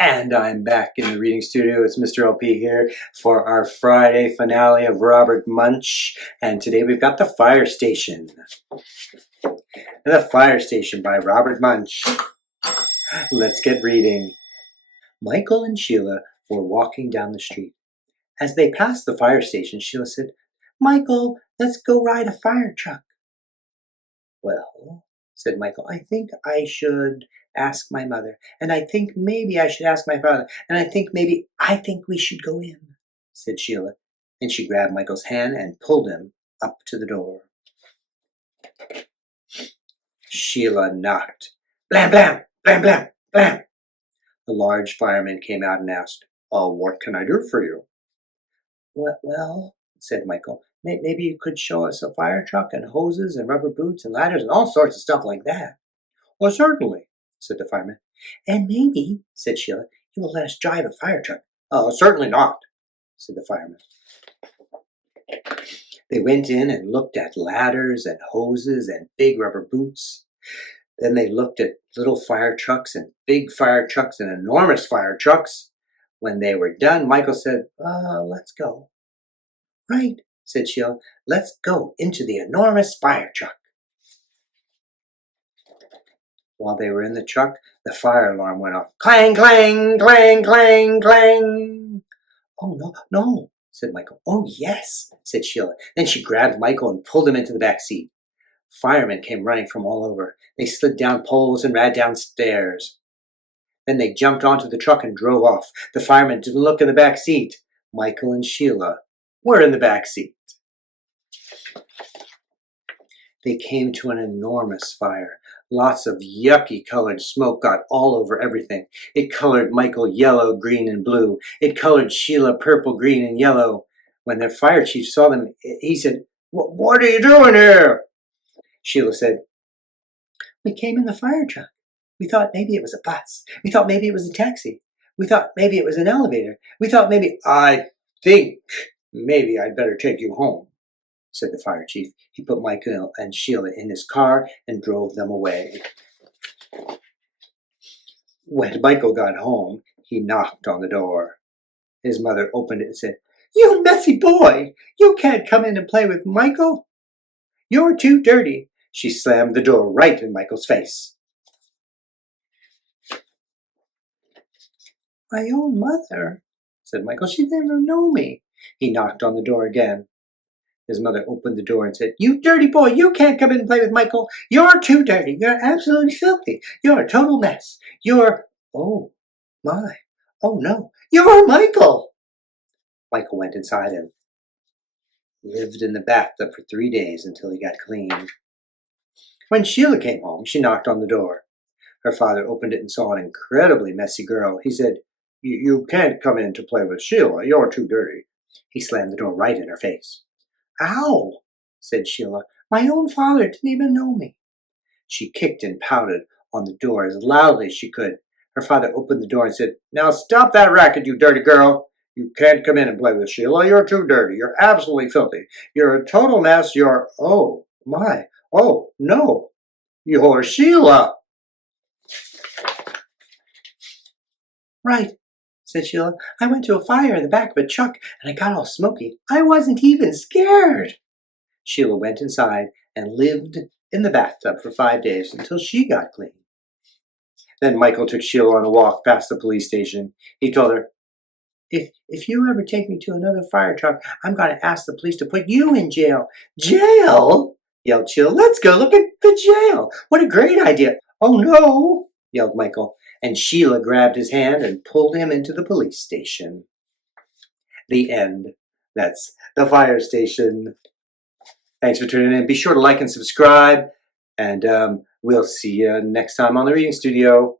And I'm back in the reading studio. It's Mr. LP here for our Friday finale of Robert Munsch. And today we've got The Fire Station. The Fire Station by Robert Munsch. Let's get reading. Michael and Sheila were walking down the street. As they passed the fire station, Sheila said, "Michael, let's go ride a fire truck." "Well," said Michael, "I think I should ask my mother, and I think maybe I should ask my father, and I think we should go in," said Sheila. And she grabbed Michael's hand and pulled him up to the door. Sheila knocked. Blam, blam, blam, blam, blam. The large fireman came out and asked, "What can I do for you?" Well, said Michael, "maybe you could show us a fire truck and hoses and rubber boots and ladders and all sorts of stuff like that." "Well, certainly," said the fireman. "And maybe," said Sheila, "you will let us drive a fire truck." "Oh, certainly not," said the fireman. They went in and looked at ladders and hoses and big rubber boots. Then they looked at little fire trucks and big fire trucks and enormous fire trucks. When they were done, Michael said, "Let's go." "Right," said Sheila, "let's go into the enormous fire truck." While they were in the truck, the fire alarm went off. Clang, clang, clang, clang, clang. "Oh, no, said Michael. "Oh, yes," said Sheila. Then she grabbed Michael and pulled him into the back seat. Firemen came running from all over. They slid down poles and ran down stairs. Then they jumped onto the truck and drove off. The firemen didn't look in the back seat. Michael and Sheila were in the back seat. They came to an enormous fire. Lots of yucky colored smoke got all over everything. It colored Michael yellow, green, and blue. It colored Sheila purple, green, and yellow. When the fire chief saw them, he said, "What are you doing here?" Sheila said, "We came in the fire truck. We thought maybe it was a bus. We thought maybe it was a taxi. We thought maybe it was an elevator. We thought maybe—" "I think maybe I'd better take you home," said the fire chief. He put Michael and Sheila in his car and drove them away. When Michael got home, he knocked on the door. His mother opened it and said, "You messy boy! You can't come in and play with Michael. You're too dirty." She slammed the door right in Michael's face. "My own mother," said Michael. "She'd never know me." He knocked on the door again. His mother opened the door and said, "You dirty boy, you can't come in and play with Michael. You're too dirty. You're absolutely filthy. You're a total mess. You're—" "Oh, my. Oh, no. You're Michael." Michael went inside and lived in the bathtub for 3 days until he got clean. When Sheila came home, she knocked on the door. Her father opened it and saw an incredibly messy girl. He said, You can't come in to play with Sheila. You're too dirty." He slammed the door right in her face. "Ow," said Sheila. "My own father didn't even know me." She kicked and pounded on the door as loudly as she could. Her father opened the door and said, "Now stop that racket, you dirty girl. You can't come in and play with Sheila. You're too dirty. You're absolutely filthy. You're a total mess. You're—" "Oh, my. Oh, no. You're Sheila." "Right," said Sheila. "I went to a fire in the back of a truck and I got all smoky. I wasn't even scared." Sheila went inside and lived in the bathtub for 5 days until she got clean. Then Michael took Sheila on a walk past the police station. He told her, If you ever take me to another fire truck, I'm going to ask the police to put you in jail." "Jail?" yelled Sheila. "Let's go look at the jail. What a great idea." "Oh, no," yelled Michael. And Sheila grabbed his hand and pulled him into the police station. The end. That's The Fire Station. Thanks for tuning in. Be sure to like and subscribe. And we'll see you next time on the Reading Studio.